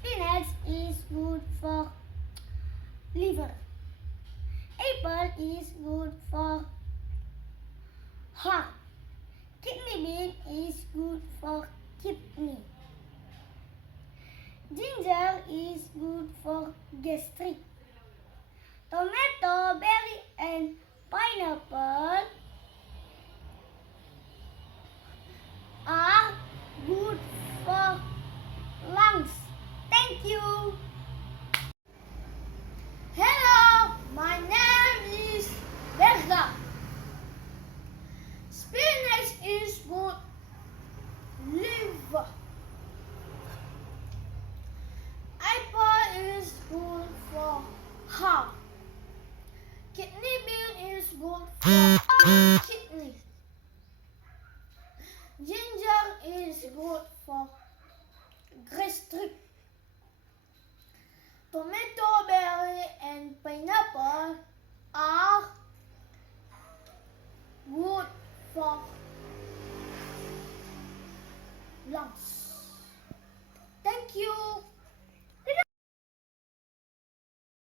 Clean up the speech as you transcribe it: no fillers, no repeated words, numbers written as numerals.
Spinach is good for liver. Apple is good for heart. Kidney bean is good for kidney. Ginger is good for gastric. Tomato, berry and pineapple are good for lungs. Thank you. Hello, my name is Berga. Spinach is good liver. Apple is good for heart. Kidney bean is good for kidney. Ginger is good for gastric. Tomato, berry and pineapple are good for lungs. Thank you.